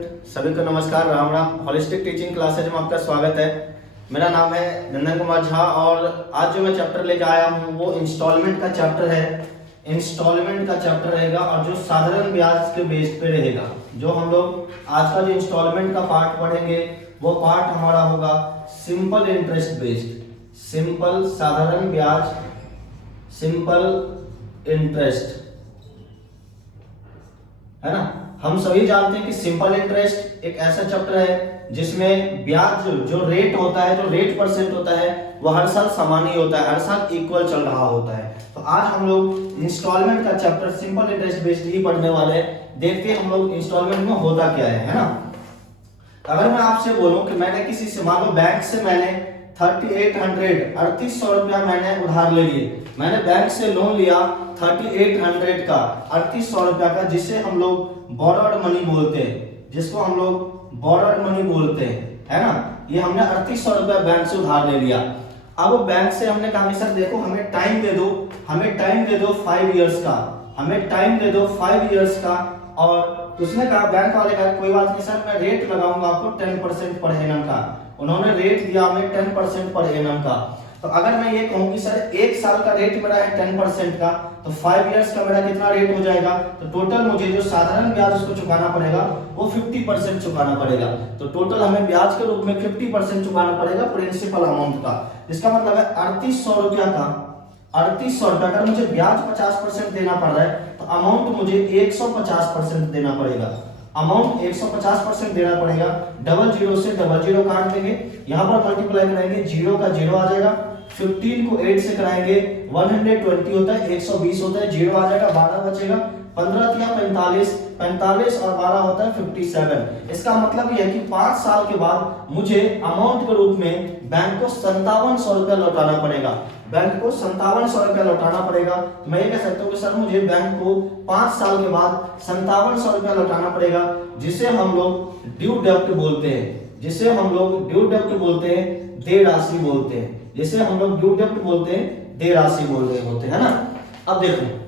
सभी को नमस्कार, Ram Ram. Holistic teaching classes में आपका स्वागत है। मेरा नाम है नंदन कुमार झा और आज जो मैं चैप्टर लेकर आया हूँ वो इंस्टॉलमेंट का चैप्टर है। इंस्टॉलमेंट का चैप्टर रहेगा और जो साधारण ब्याज के बेस पे रहेगा। जो हम लोग आज का जो इंस्टॉलमेंट का पार्ट पढ़ेंगे वो पार्ट हमारा होगा सिंपल इंटरेस्ट बेस्ड। सिंपल साधारण ब्याज, सिंपल इंटरेस्ट, है ना। हम सभी जानते हैं कि सिंपल इंटरेस्ट एक ऐसा चैप्टर है जिसमें ब्याज जो रेट होता है, जो रेट परसेंट होता है वो हर साल समान ही होता है, हर साल इक्वल चल रहा होता है। तो आज हम लोग इंस्टॉलमेंट का चैप्टर सिंपल इंटरेस्ट बेस्ड ही पढ़ने वाले हैं। देखते हैं हम लोग इंस्टॉलमेंट में होता क्या है ना। अगर मैं आपसे बोलूं कि मैंने किसी से, मान लो बैंक से मैंने 3800 रुपया मैंने उधार ले लिए। मैंने बैंक से लोन लिया 3800 का, 3800 रुपया का, जिसे हम लोग बोरोड मनी बोलते हैं, जिसको हम लोग बोरोड मनी बोलते हैं, है ना। ये हमने 3800 रुपया बैंक से उधार ले लिया। अब बैंक से हमने कहा कि सर देखो हमें टाइम दे दो, हमें टाइम दे दो 5 इयर्स का, हमें टाइम दे दो 5 इयर्स का। और उसने कहा, बैंक वाले कहा कोई बात नहीं सर, मैं रेट लगाऊंगा आपको 10% पर एनम का। उन्होंने रेट दिया हमें 10% पर एनम का। तो अगर मैं ये कहूं कि सर एक साल का रेट मेरा है 10% का, तो 5 इयर्स का मेरा कितना रेट हो जाएगा, तो टोटल मुझे जो साधारण ब्याज उसको चुकाना पड़ेगा वो 50% चुकाना पड़ेगा। तो टोटल हमें ब्याज के रूप में 50% चुकाना पड़ेगा प्रिंसिपल अमाउंट का। इसका मतलब है 3800 रुपया का, 3800 रुपया का मुझे ब्याज 50% देना पड़ रहा है, तो अमाउंट मुझे 150% देना पड़ेगा। अमाउंट 150% देना पड़ेगा। डबल जीरो से डबल जीरो काट देंगे, यहाँ पर मल्टीप्लाई कराएंगे, जीरो का जीरो आ जाएगा। 15 को 8 से कराएंगे, 120 होता है, 120 होता है, जीरो आ जाएगा, 12 बचेगा। 15 या 45, 45 और 12 होता है 57। इसका मतलब यह है कि 5 साल के बाद मुझे अमाउंट के रूप में बैंक को 5700 रुपया लौटाना पड़ेगा। बैंक को 5700 रुपया लौटाना पड़ेगा। तो मैं ये कह सकता हूँ कि सर मुझे बैंक को 5 साल के बाद 5700 रुपया लौटाना पड़ेगा, जिसे हम लोग ड्यू डेब्ट बोलते हैं, जिसे हम लोग ड्यू डेब्ट बोलते हैं, देय राशि बोलते हैं, जिसे हम लोग ड्यू डेब्ट बोलते हैं, देय राशि बोल रहे होते हैं, है ना। अब देखो,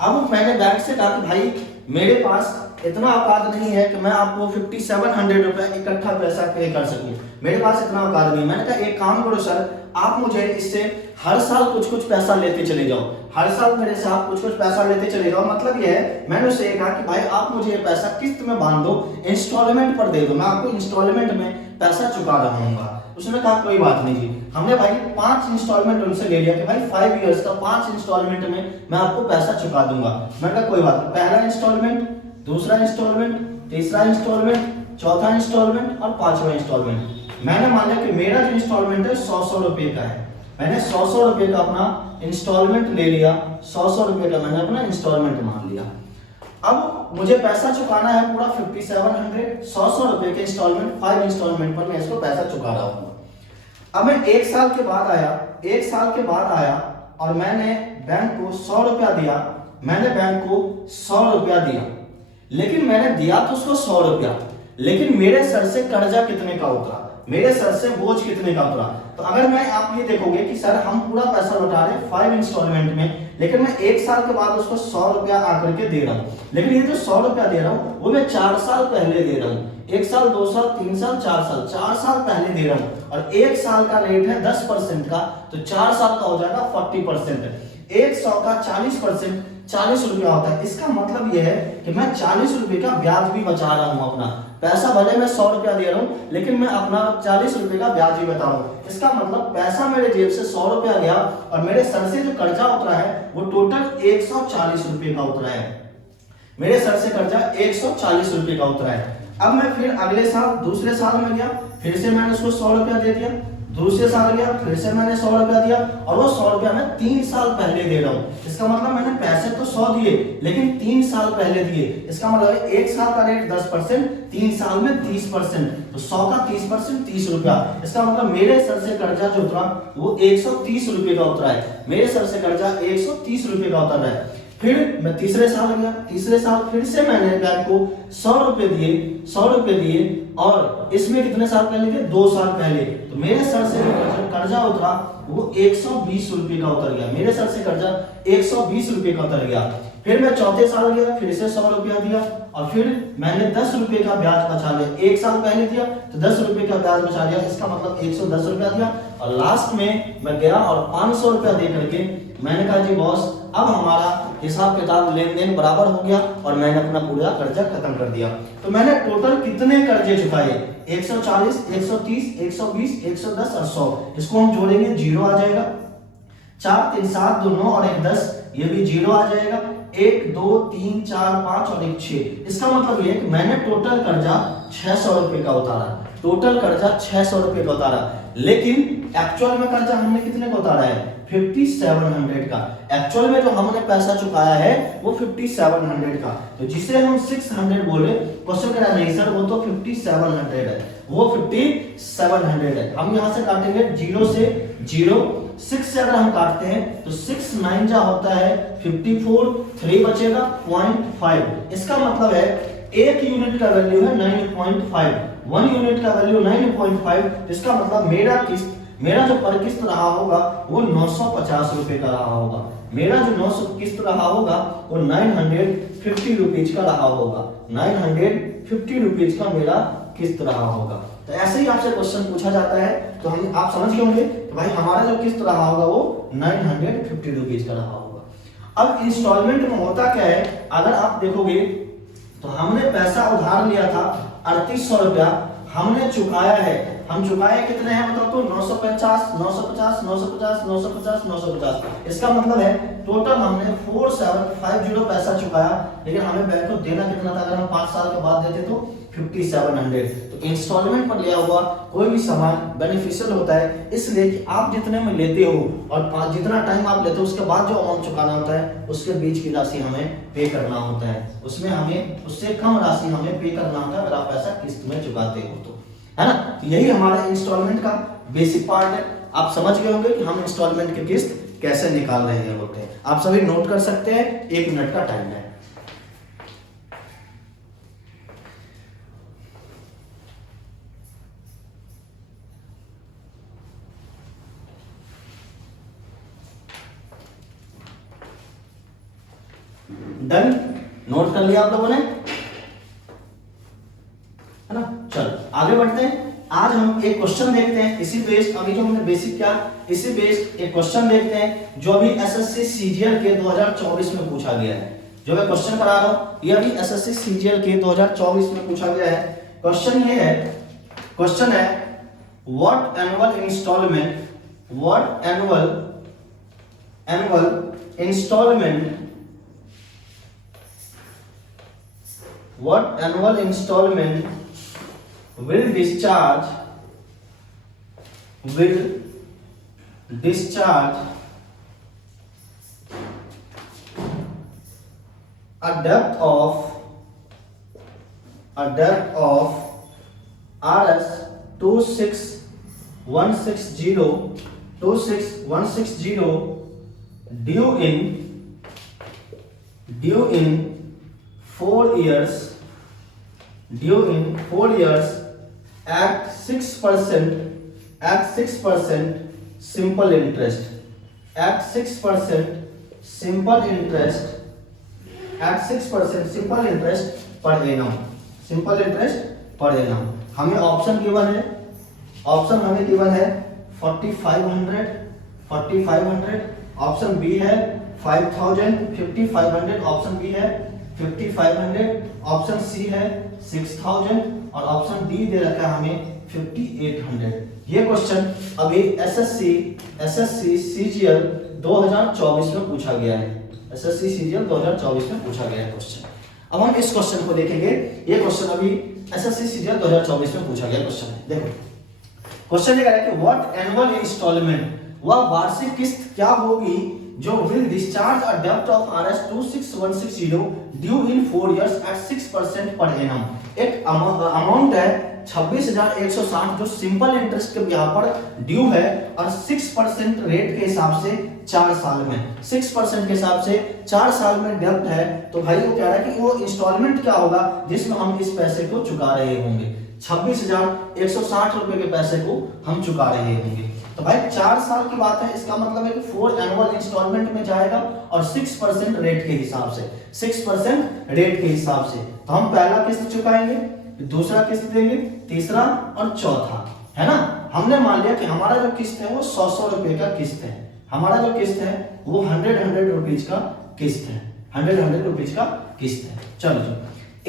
अब मैंने बैंक से कहा कि भाई मेरे पास इतना औकात नहीं है कि मैं आपको 5700 रुपया इकट्ठा पैसा पे कर सकूं, मेरे पास इतना औकात नहीं। मैंने कहा एक काम करो सर, आप मुझे इससे हर साल कुछ कुछ पैसा लेते चले जाओ, हर साल मेरे से आप कुछ कुछ पैसा लेते चले जाओ। मतलब ये है, मैंने उससे कहा कि भाई आप मुझे ये पैसा किस्त में बांध दो, इंस्टॉलमेंट पर दे दो, मैं आपको इंस्टॉलमेंट में पैसा चुका रहा हूँ। उसने कहा कोई बात नहीं जी। हमने भाई 5 इंस्टॉलमेंट उनसे ले लिया कि भाई 5 इयर्स का 5 इंस्टॉलमेंट में मैं आपको पैसा चुका दूंगा। मैंने कहा कोई बात नहीं, पहला इंस्टॉलमेंट, दूसरा इंस्टॉलमेंट, तीसरा इंस्टॉलमेंट, चौथा इंस्टॉलमेंट और 5वां इंस्टॉलमेंट। मैंने मान लिया कि मेरा जो इंस्टॉलमेंट है 100 रुपए का है। मैंने 100 रुपए का अपना इंस्टॉलमेंट ले लिया, 100 रुपए का मैंने अपना इंस्टॉलमेंट मान लिया। अब मुझे पैसा चुकाना है पूरा 5700, 100 रुपए के इंस्टॉलमेंट, 5 इंस्टॉलमेंट पर मैं इसको पैसा चुका रहा हूँ। अब मैं 1 साल के बाद आया, 1 साल के बाद आया और मैंने बैंक को 100 रुपया दिया। मैंने बैंक को 100 रुपया दिया, लेकिन मैंने दिया तो उसको 100 रुपया, लेकिन मेरे सर से कर्जा कितने का उतरा, मेरे सर से बोझ कितने का उतरा। तो अगर मैं, आप ये देखोगे कि सर हम पूरा पैसा लौटा रहे हैं 5 इंस्टॉलमेंट में, लेकिन मैं 1 साल के बाद उसको 100 रुपया आकर के दे रहा हूँ। लेकिन ये जो 100 रुपया दे रहा हूँ वो मैं 4 साल पहले दे रहा हूँ। 1 साल, 2 साल, 3 साल, 4 साल पहले दे रहा हूँ। और 1 साल का रेट है 10% का, तो 4 साल का हो जाएगा 40%। 100 का 40%, 40 रुपया होता है। इसका मतलब यह है कि मैं 40 रुपए का ब्याज भी बचा रहा हूँ। अपना पैसा भले मैं 100 रुपया दे रहा हूँ, लेकिन मैं अपना 40 रुपए का ब्याज भी बता रहा हूँ। इसका मतलब पैसा मेरे जेब से 100 रुपया गया और मेरे सर से जो कर्जा उतरा है वो टोटल 140 रुपए का उतरा है। मेरे सर से कर्जा 140 रुपए का उतरा है। अब मैं फिर अगले साल, दूसरे साल में गया, फिर से मैंने उसको 100 रुपया दे दिया। दूसरे साल गया, फिर से मैंने 100 रुपया दिया और वो 100 रुपया मैं 3 साल पहले दे रहा हूँ। इसका मतलब मैंने पैसे तो 100 दिए, लेकिन 3 साल पहले दिए। इसका मतलब 1 साल का रेट 10%, 3 साल में 30%, तो 100 का 30%, 30 रुपया। इसका मतलब मेरे सर से कर्जा जो उतरा वो 130 रुपए का उतरा है। मेरे सर से कर्जा 130 रुपए का उतर रहा है। फिर मैं तीसरे साल गया, तीसरे साल फिर से मैंने बैंक को 100 रुपए दिए, 100 रुपए दिए और इसमें कितने साल पहले दिए, 2 साल पहले। तो मेरे सर से कर्जा उतरा वो 120 रुपए का उतर गया। मेरे सर से कर्जा 120 रुपए का उतर गया। फिर मैं चौथे साल गया, फिर से 100 रुपया दिया और फिर मैंने 10 रुपए का ब्याज बचा लिया। एक साल पहले दिया तो 10 रुपए का ब्याज बचा लिया, इसका मतलब 110 रुपया दिया और लास्ट में मैं गया और 500 रुपया दे करके मैंने कहा जी बॉस अब हमारा हिसाब किताब लेन देन बराबर हो गया और मैंने अपना पूरा कर्जा खत्म कर दिया। तो मैंने टोटल कितने कर्जे चुकाए? 140, 130, 120, 110 और 100। इसको हम जोड़ेंगे, जीरो आ जाएगा। 4 3 7 2 9 और 1 10, ये भी जीरो आ जाएगा। 1 2 3 4 5 और 1 6। इसका मतलब ये कि मैंने टोटल कर्जा 600 रुपए का उतारा, टोटल कर्जा 600 रुपए का उतारा। लेकिन एक्चुअल में कर्जा हमने कितने का उतारा है? 5700 का। एक्चुअल में जो हमने पैसा चुकाया है वो 5700 का। तो जिसे हम 600 बोले, क्वेश्चन कह रहा नहीं सर वो तो 5700 है, वो 5700 है। हम यहां से काटेंगे, जीरो से जीरो, 6 से अगर हम काटते हैं तो 6 9 जा होता है 54, 3 बचेगा 0.5। इसका मतलब है एक यूनिट का वैल्यू है 9.5, 1 यूनिट का वैल्यू 9.5। इसका मतलब मेरा जो पर किस्त रहा होगा वो 950 रुपए का रहा होगा। मेरा जो 900 किस्त रहा होगा वो 950 रुपीज का रहा होगा। 950 रुपीज का मेरा किस्त रहा होगा। तो ऐसे ही आपसे क्वेश्चन पूछा जाता है तो हम आप समझ गए होंगे कि भाई हमारा जो किस्त रहा होगा वो 950 रुपीज का रहा होगा। अब इंस्टॉलमेंट में होता क्या है, अगर आप देखोगे तो हमने पैसा उधार लिया था 3800 रुपया, हमने चुकाया है, हम चुकाए कितने हैं बताओ तो 950, 950, 950, 950, 950। इसका मतलब है टोटल हमने 4750 पैसा चुकाया, लेकिन हमें बैंक को देना कितना था? अगर हम 5 साल के बाद देते तो 5700। तो इंस्टॉलमेंट पर लिया हुआ कोई भी सामान बेनिफिशियल होता है, इसलिए कि आप जितने में लेते हो और जितना टाइम आप लेते हो उसके बाद जो अमाउंट चुकाना होता है उसके बीच की राशि हमें पे करना होता है। उसमें हमें उससे कम राशि हमें पे करना होता है अगर आप पैसा किस्त में चुकाते हो तो, है ना। तो यही हमारा इंस्टॉलमेंट का बेसिक पार्ट है। आप समझ गए होंगे कि हम इंस्टॉलमेंट की किस्त कैसे निकाल रहे होते हैं। आप सभी नोट कर सकते हैं, 1 मिनट का टाइम है। डन, नोट कर लिया आप लोगों ने, है ना। चलो आगे बढ़ते हैं। आज हम एक क्वेश्चन देखते हैं इसी बेस्ड, अभी जो हमने बेसिक किया इसी बेस्ड एक क्वेश्चन देखते हैं जो अभी एसएससी सीजीएल के 2024 में पूछा गया है। जो मैं क्वेश्चन करा रहा हूं ये अभी एसएससी सीजीएल के 2024 में पूछा गया है। क्वेश्चन ये है, क्वेश्चन है what annual instalment what annual installment will discharge a debt of Rs 26160 due in 4 years at 6% simple interest per annum, हमें ऑप्शन गिवन है, 4500, ऑप्शन बी है 5000, 5500, ऑप्शन बी है 5500, ऑप्शन सी है 6000 और ऑप्शन डी दे रखा है हमें 5800। ये क्वेश्चन अभी एसएससी सीजीएल 2024 में पूछा गया है। एसएससी सीजीएल 2024 में पूछा गया है क्वेश्चन। अब हम इस क्वेश्चन को देखेंगे। ये क्वेश्चन अभी एसएससी सीजीएल 2024 में पूछा गया क्वेश्चन है। देखो क्वेश्चन ये कह रहा है कि व्हाट एनुअल इंस्टॉलमेंट, वह वार्षिक किस्त क्या होगी जो will discharge a debt of Rs 26160 due in 4 years at 6% per annum। एक अमाउंट है 26,160 जो सिंपल इंटरेस्ट के यहाँ पर ड्यू है और 6% रेट के हिसाब से 4 साल में, 6% के हिसाब से 4 साल में डेब्ट है। तो भाई वो कह रहा है कि वो इंस्टॉलमेंट क्या होगा जिसमें हम इस पैसे को चुका रहे होंगे। 26,160 रुपए के पैसे को हम चुका रहे होंगे। तो तो भाई 4 साल की बात है, इसका मतलब है कि 4 एनुअल इंस्टॉलमेंट में जाएगा और 6% रेट के हिसाब से, 6% रेट के हिसाब से। तो हम पहला किस्त चुकाएंगे, दूसरा किस्त देंगे, तीसरा और चौथा, है ना। हमने मान लिया कि हमारा जो किस्त है वो 100 रुपए का किस्त है, हमारा जो किस्त है वो 100 रुपीज का किस्त है, 100 रुपीज का किस्त है। चलो जी,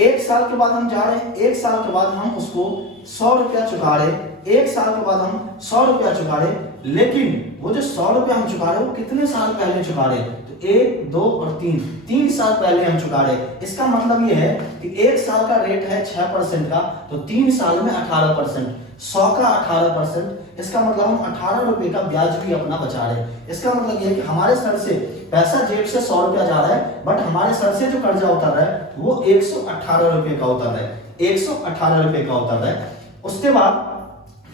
1 साल के बाद हम जा रहे हैं, 1 साल के बाद हम उसको 100 रुपया चुका रहे, 1 साल के बाद हम 100 रुपया चुका रहे, लेकिन वो जो 100 रुपया हम चुका रहे वो कितने साल पहले चुका रहे, तो 1, 2 और 3 साल पहले हम चुका रहे। इसका मतलब ये है कि 1 साल का रेट है 6% का, तो 3 साल में 18%, 100 का 18%, इसका मतलब हम 18 रुपए का ब्याज भी अपना बचा रहे हैं। इसका मतलब ये है कि हमारे सर से पैसा जेब से 100 रुपया जा रहा है, बट हमारे सर से जो कर्जा उतर रहा है वो 118 रुपए का उतर रहा है, 118 रुपए का उतर रहा है। उसके बाद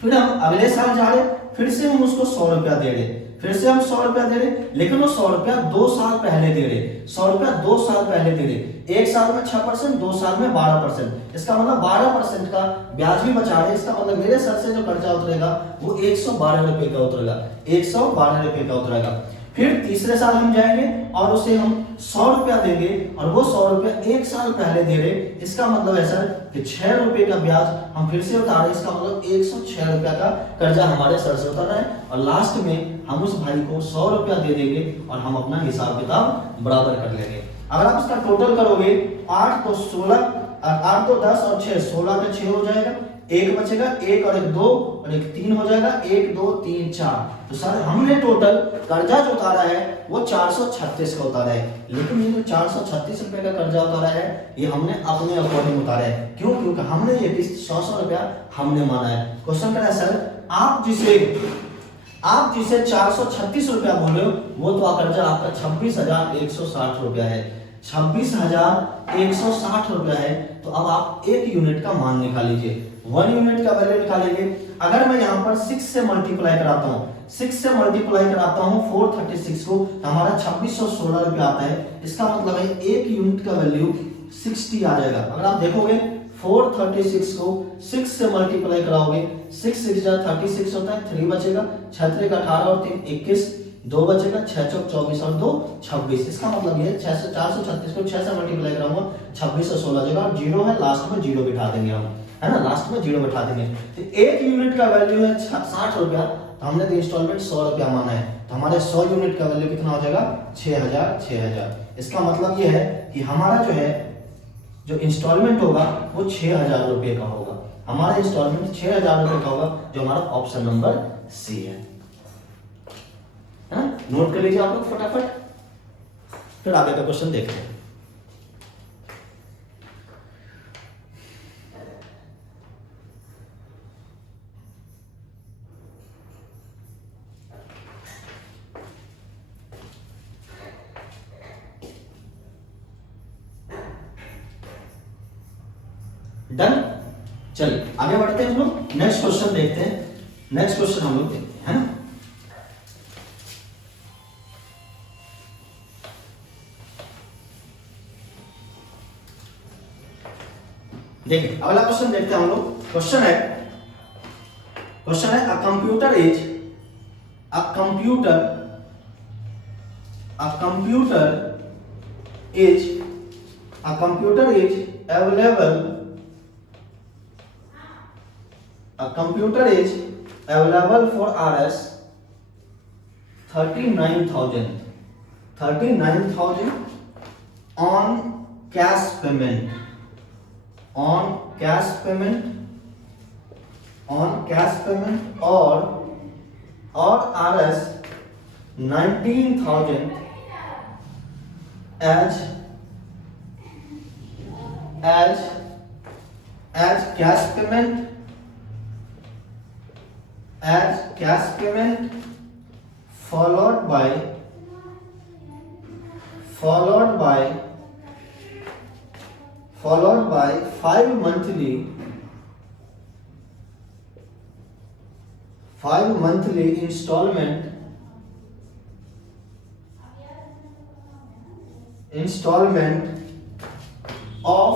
फिर हम अगले साल जा रहे, फिर से हम उसको 100 रुपया दे रहे, फिर से हम 100 रुपया दे रहे, लेकिन वो 100 रुपया 2 साल पहले दे रहे, 100 रुपया 2 साल पहले दे रहे। 1 साल में 6%, 2 साल में 12%, इसका मतलब 12% का ब्याज भी बचा रहे। इसका मतलब मेरे सर से जो कर्जा उतरेगा वो 112 रुपए का उतरेगा, 112 रुपए का उतरेगा। फिर तीसरे साल हम जाएंगे और उसे हम 100 रुपया देंगे, और वो 100 रुपया 1 साल पहले दे रहे। इसका मतलब है सर कि 6 रुपए का ब्याज हम फिर से उतार रहे, इसका मतलब 106 रुपया का कर्जा हमारे सर से उतर रहा है। और लास्ट में हम उस भाई को 100 रुपया दे देंगे और हम अपना हिसाब किताब बराबर कर लेंगे। अगर आप इसका टोटल करोगे 8 तो 16, 8 तो 10 और 6, 16 का 6 हो जाएगा, 1 बचेगा, 1 और 1 2 और 1 3 हो जाएगा, 1 2 3 4। तो सर हमने टोटल कर्जा जो उतारा है वो 436 का उतारा है, लेकिन ये जो 436 रुपए का कर्जा उतारा है ये हमने अपने अकॉर्डिंग उतारा है। क्यों? क्योंकि हमने ये किस्त 100 रुपया हमने माना है। क्वेश्चन करा है सर आप जिसे 436 रुपया बोल रहे हो वो तो कर्जा आपका 26,160 रुपया है, 26,160 रुपया है। तो अब आप 1 यूनिट का मान निकाल लीजिए, 1 यूनिट का वैल्यू निकालेंगे। अगर मैं यहाँ पर 6 से मल्टीप्लाई कराता हूँ, 6 से मल्टीप्लाई कराता हूँ 436 को, तो हमारा 2616 रुपया आता है। इसका मतलब है 1 यूनिट का वैल्यू 60 आ जाएगा। अगर आप देखोगे 436 को 6 से मल्टीप्लाई कराओगे, 6 6 36 होता है, 3 बचेगा, 6 3 18 और 3 21, 2 बचेगा, 6 चौक 24 और 2 26। इसका मतलब ये 436 को 6 से मल्टीप्लाई कराऊंगा 2616 जगह, और 0 है लास्ट में 0 बिठा देंगे हम, है ना, लास्ट में 0 बिठा देंगे। तो 1 यूनिट का वैल्यू है 60 रुपया, तो हमने तो इंस्टॉलमेंट 100 रुपया माना है, तो हमारे 100 यूनिट का वैल्यू कितना हो जाएगा 6000। इसका मतलब ये है कि हमारा जो इंस्टॉलमेंट होगा वो 6000 रुपए का होगा, हमारा इंस्टॉलमेंट 6000 रुपए का होगा, जो हमारा ऑप्शन नंबर सी है। नोट कर लीजिए आप लोग फटाफट, फिर आगे का क्वेश्चन देखते हैं। डन, चलिए आगे बढ़ते हैं हम लोग, नेक्स्ट क्वेश्चन देखते हैं। नेक्स्ट क्वेश्चन हम लोग देखते हैं, है ना। देखिए अगला क्वेश्चन देखते हैं हम लोग। क्वेश्चन है a computer is available for Rs 39,000 on cash payment or Rs 19,000 as cash payment followed by 5 monthly installment of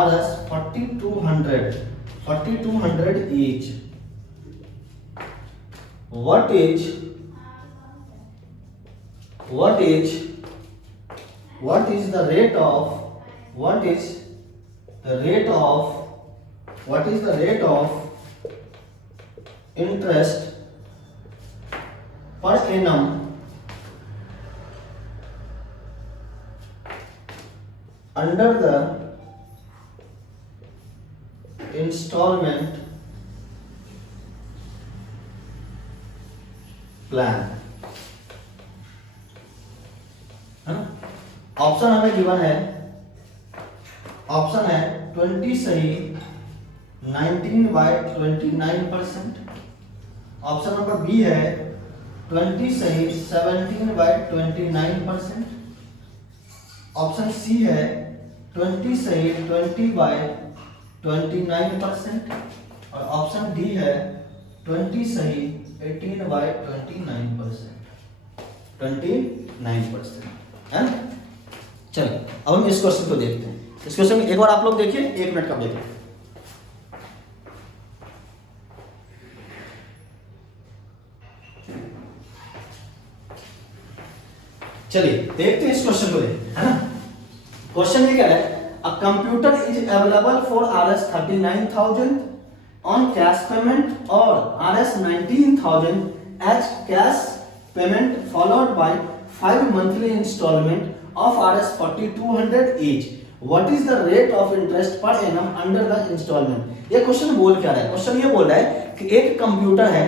Rs 4200 each, what is the rate of interest per annum under the installment plan, है ना। Option हमें given है, option है 20 सही 19/29%, option number B है 20 सही 17/29%, option C है 20 सही 20/29% और ऑप्शन डी है 20 सही 18/29%, 29%, है ना। चलो अब हम इस क्वेश्चन को देखते हैं। इस क्वेश्चन में एक बार आप लोग देखिए, 1 मिनट का देखिए। चलिए देखते हैं इस क्वेश्चन को, है ना। क्वेश्चन ये क्या है, a computer is available for Rs 39,000 on cash payment or Rs 19,000 as cash payment followed by 5 monthly installment of Rs 4,200 each. What is the rate of interest per annum under the installment? ये question बोल क्या रहा है, question ये बोल रहा है कि एक कंप्यूटर है,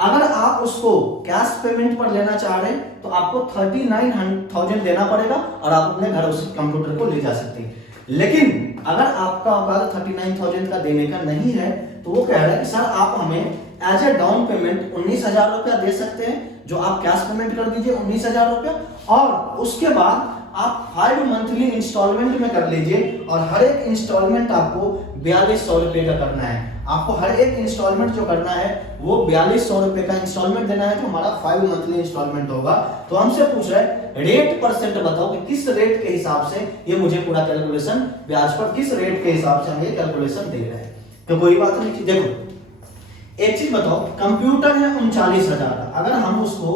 अगर आप उसको कैश पेमेंट पर लेना चाह रहे हैं तो आपको 39,000 देना पड़ेगा और आप अपने घर उस कंप्यूटर को ले जा सकते हैं। लेकिन अगर आपका औकात 39,000 का देने का नहीं है तो वो कह रहा है कि सर आप हमें एज ए डाउन पेमेंट 19,000 रुपया दे सकते हैं, जो आप कैश पेमेंट कर दीजिए 19,000 रुपया, और उसके बाद आप 5 मंथली इंस्टॉलमेंट में कर लीजिए और हर एक इंस्टॉलमेंट आपको 4,200 रुपए का करना है। आपको हर एक इंस्टॉलमेंट जो करना है वो 4,200 रुपए का इंस्टॉलमेंट देना है, जो हमारा 5 मंथली इंस्टॉलमेंट होगा। तो हमसे पूछ रहा है रेट परसेंट बताओ कि किस रेट के हिसाब से ये मुझे पूरा कैलकुलेशन, ब्याज पर किस रेट के हिसाब से हमें कैलकुलेशन दे रहा है। तो कोई बात नहीं, देखो एक चीज बताओ, कंप्यूटर है 39,000 का, अगर हम उसको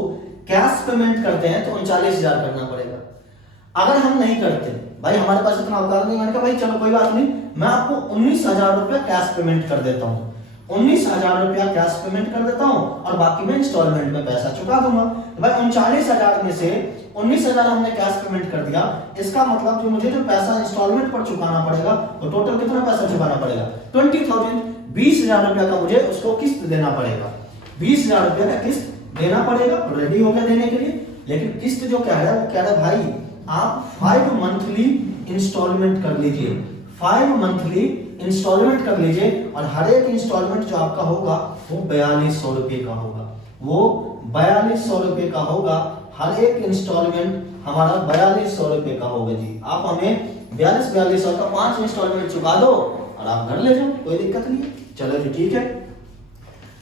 कैश पेमेंट करते हैं तो 39,000 करना पड़ेगा। अगर हम नहीं करते, भाई हमारे पास इतना औकात नहीं, मैंने कहा भाई चलो कोई बात नहीं, मैं आपको 19,000 रुपया कैश पेमेंट कर देता हूँ, 19,000 रुपया कैश पेमेंट कर देता हूँ और बाकी मैं इंस्टॉलमेंट में पैसा चुका दूंगा। भाई 39,000 में से 19,000 हमने कैश पेमेंट कर दिया, इसका मतलब जो मुझे जो पैसा इंस्टॉलमेंट पर चुकाना पड़ेगा तो टोटल कितना पैसा चुकाना पड़ेगा 20,000, 20,000 रुपया का मुझे उसको किस्त देना पड़ेगा, 20,000 रुपया का किस्त देना पड़ेगा, रेडी हो गया देने के लिए। लेकिन किस्त जो कह रहा है वो कह रहा है भाई आप 5 मंथली इंस्टॉलमेंट कर लीजिए, 5 मंथली इंस्टॉलमेंट कर लीजिए और हर एक इंस्टॉलमेंट जो आपका होगा वो 4,200 रुपए का होगा, वो 4,200 रुपए का होगा, हर एक इंस्टॉलमेंट हमारा 4,200 रुपए का होगा जी। आप हमें 4,200 का 5 इंस्टॉलमेंट चुका दो और आप घर ले जाओ, कोई दिक्कत नहीं है। चलो जी ठीक है।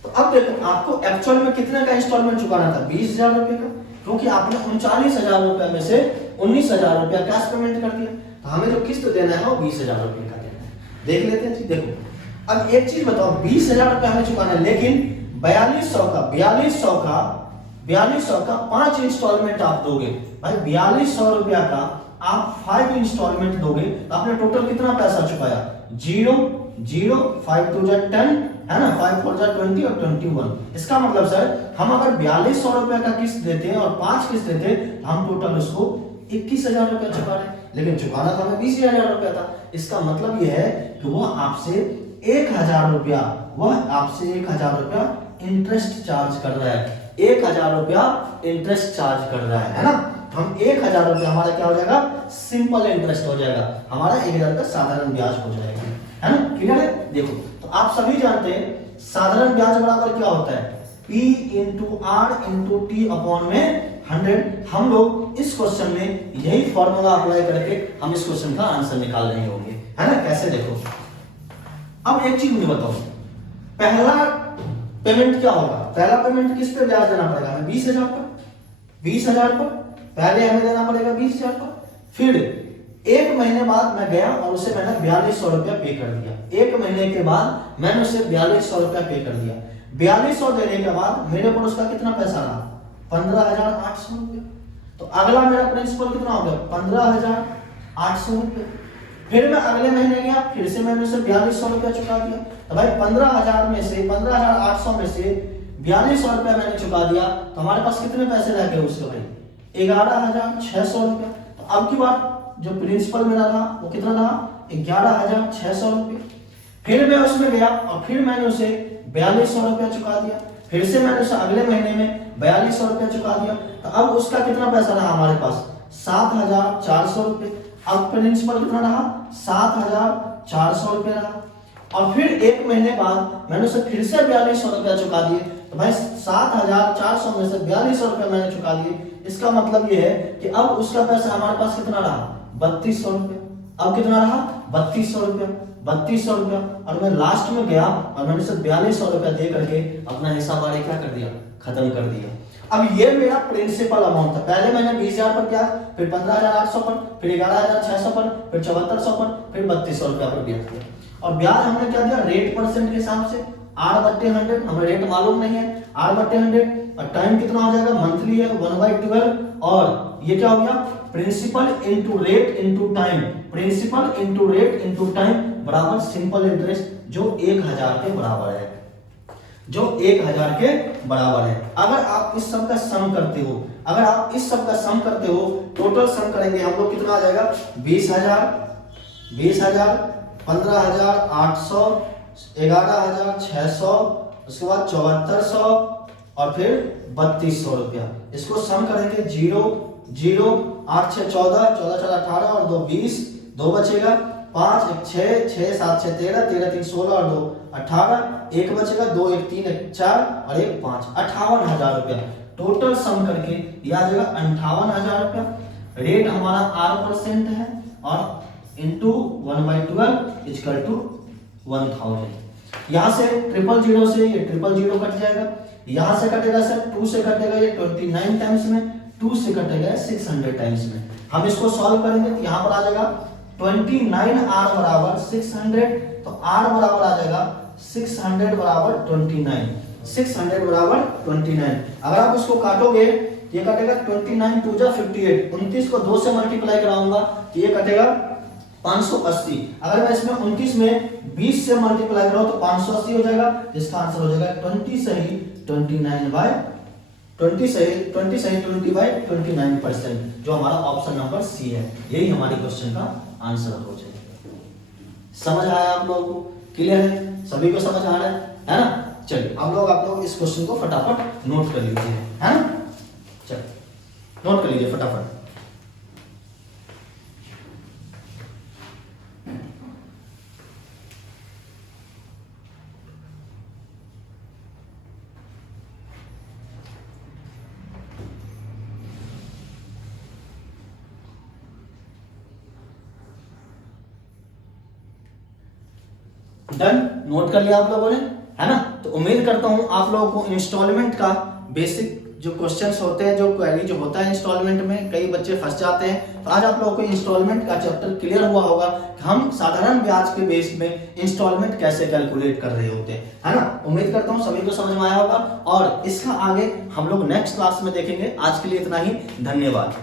तो अब देखो आपको एक्चुअल में कितने का इंस्टॉलमेंट चुकाना था, 20,000 रुपए का, क्योंकि आपने 39,000 रुपए में से 19,000 रुपया कैश पेमेंट कर दिया, तो हमें जो किस्त देना है वो 20,000 रुपए का देना है। देख लेते हैं जी। देखो अब एक चीज बताओ, 20,000 रुपया हमें चुकाना है, लेकिन 4,200 का 5 इंस्टॉलमेंट आप दोगे। भाई 4,200 रुपया का आप 5 इंस्टॉलमेंट दोगे तो आपने टोटल कितना पैसा चुकाया, 0 0 5 2 10 है ना, 5 4 20 और 21। इसका मतलब सर हम अगर 4,200 रुपया का किस्त देते हैं और 5 किस्त देते हैं तो हम टोटल उसको 21,000 रुपया चुका रहे हैं, लेकिन चुकाना तो हमें 20,000 रुपया था। इसका मतलब यह है कि वो आपसे 1,000 रुपया इंटरेस्ट चार्ज कर रहा है, 1,000 रुपया इंटरेस्ट चार्ज कर रहा है ना। हम 1,000 रुपया हमारा क्या हो जाएगा, सिंपल इंटरेस्ट हो जाएगा, हमारा 1,000 का साधारण ब्याज हो जाएगा, है ना। क्लियर है। देखो तो आप सभी जानते हैं साधारण ब्याज बराबर क्या होता है, P into R into T upon में 100। हम लोग इस क्वेश्चन में यही फॉर्मूला अप्लाई करके हम इस क्वेश्चन का आंसर निकाल रहे होंगे, है ना। कैसे, देखो अब एक चीज मुझे बताओ, पहला पेमेंट क्या होगा, पहला पेमेंट किस पे ब्याज देना पड़ेगा हमें, 20,000 पर, 20,000 पर पहले हमें देना पड़ेगा 20,000 पर। फिर 1 महीने बाद मैं गया और उसे मैंने 4,200 रुपया पे कर दिया, 1 महीने के बाद मैंने उसे 4,200 रुपया पे कर दिया। 4200 देने के बाद मेरे पर उसका कितना पैसा रहा, 15,800 रुपये। तो अगला मेरा प्रिंसिपल कितना हो गया, 15,800 रुपये। फिर मैं अगले महीने गया, फिर से मैंने उसे 4200 रुपया चुका दिया। तो भाई 15,000 में से 15,800 में से 4200 रुपया मैंने चुका दिया, तो हमारे पास कितने पैसे रह गए उसके भाई, 11,600 रुपया। तो अब की बार जो प्रिंसिपल मेरा था वो कितना था, 11,600 रुपये। फिर मैं उसमें गया और फिर मैंने उसे 4200 रुपया चुका दिया। फिर से मैंने उसे अगले महीने में 4200 रुपया चुका दिया। तो अब उसका कितना पैसा रहा हमारे पास, 7,400 रुपये। अब प्रिंसिपल कितना रहा, 7,400 रुपये रहा। और फिर एक महीने बाद मैंने उसे फिर से 4200 रुपया चुका दिए। तो भाई 7,400 में से 4200 रुपया मैंने चुका दिए। इसका मतलब ये है कि अब उसका पैसा हमारे पास कितना रहा, 3200 रुपया। अब कितना रहा, 3200 रुपया, 3200 रुपया। और मैं लास्ट में गया और मैंने उसे 4200 रुपया दे करके अपना हिसाब बारी क्या कर दिया, खत्म कर दिया। अब ये मेरा प्रिंसिपल अमाउंट था। पहले मैंने 20,000 पर ब्याज, फिर 15,800 पर, फिर 11,600 पर, फिर 7400 पर, फिर 3200 रुपया पर ब्याज दिया। और ब्याज हमने क्या दिया, रेट परसेंट के हिसाब से, R/100। हमें रेट मालूम नहीं है, R/100। और टाइम कितना हो जाएगा, मंथली है, 1/12। और ये क्या हो गया, principal into rate into time, principal into rate into time बराबर सिंपल इंटरेस्ट, जो 1000 के बराबर है, जो 1000 के बराबर है। अगर आप इस सब का सम करते हो, अगर आप इस सब का सम करते हो, टोटल सम करेंगे हम लोग, कितना आ जाएगा, 20,000, 15,800, 11,600, उसके बाद 7400 और फिर 3200 रुपया। इसको सम करेंगे, 0 0 8 6 14, 14 4 18 और 2 20, 2 बचेगा, 5 1 6, 6 7 6 13, 13 3 16 और 2 18, 1 बचेगा, 2 1 3 1 4 और 1 5, 58,000 रुपया। टोटल सम करके यह आ जाएगा 58,000 रुपया। रेट हमारा R% है और इंटू 1/12 इक्वल टू 1000। यहाँ से 000 से ये 000 कट जाएगा, यहाँ से कटेगा सर 2 से कटेगा ये 29 टाइम्स में, 2 से कटेगा 600 टाइम्स में। हम इसको सॉल्व करेंगे तो यहाँ पर आ जाएगा 29R बराबर 600। तो R बराबर आ जाएगा 600 बराबर 29, 600 बराबर 29। अगर आप उसको काटोगे तो ये कटेगा 29 2 जा 58, 29 को 2 से मल्टीप्लाई कराऊंगा तो ये कटेगा 580। अगर मैं इसमें 29 में 20 से मल्टीप्लाई कराऊं तो 580 हो जाएगा, जिसका आंसर हो जाएगा 20 सही 20/29%, जो हमारा ऑप्शन नंबर सी है। यही हमारी क्वेश्चन का आंसर हो जाएगा। समझ आया आप लोगों को, क्लियर है, सभी को समझ आ रहा है ना। चलिए आप लोग इस क्वेश्चन को फटाफट नोट कर लीजिए, है ना। चलिए नोट कर लीजिए फटाफट। डन, नोट कर लिया आप लोगों ने, है ना। तो उम्मीद करता हूं आप लोगों को इंस्टॉलमेंट का बेसिक जो क्वेश्चंस होते हैं, जो क्वेरी जो होता है इंस्टॉलमेंट में, कई बच्चे फंस जाते हैं। तो आज आप लोगों को इंस्टॉलमेंट का चैप्टर क्लियर हुआ होगा कि हम साधारण ब्याज के बेस में इंस्टॉलमेंट कैसे कैलकुलेट कर रहे होते हैं, है ना। उम्मीद करता हूं सभी को समझ में आया होगा और इसका आगे हम लोग नेक्स्ट क्लास में देखेंगे। आज के लिए इतना ही, धन्यवाद।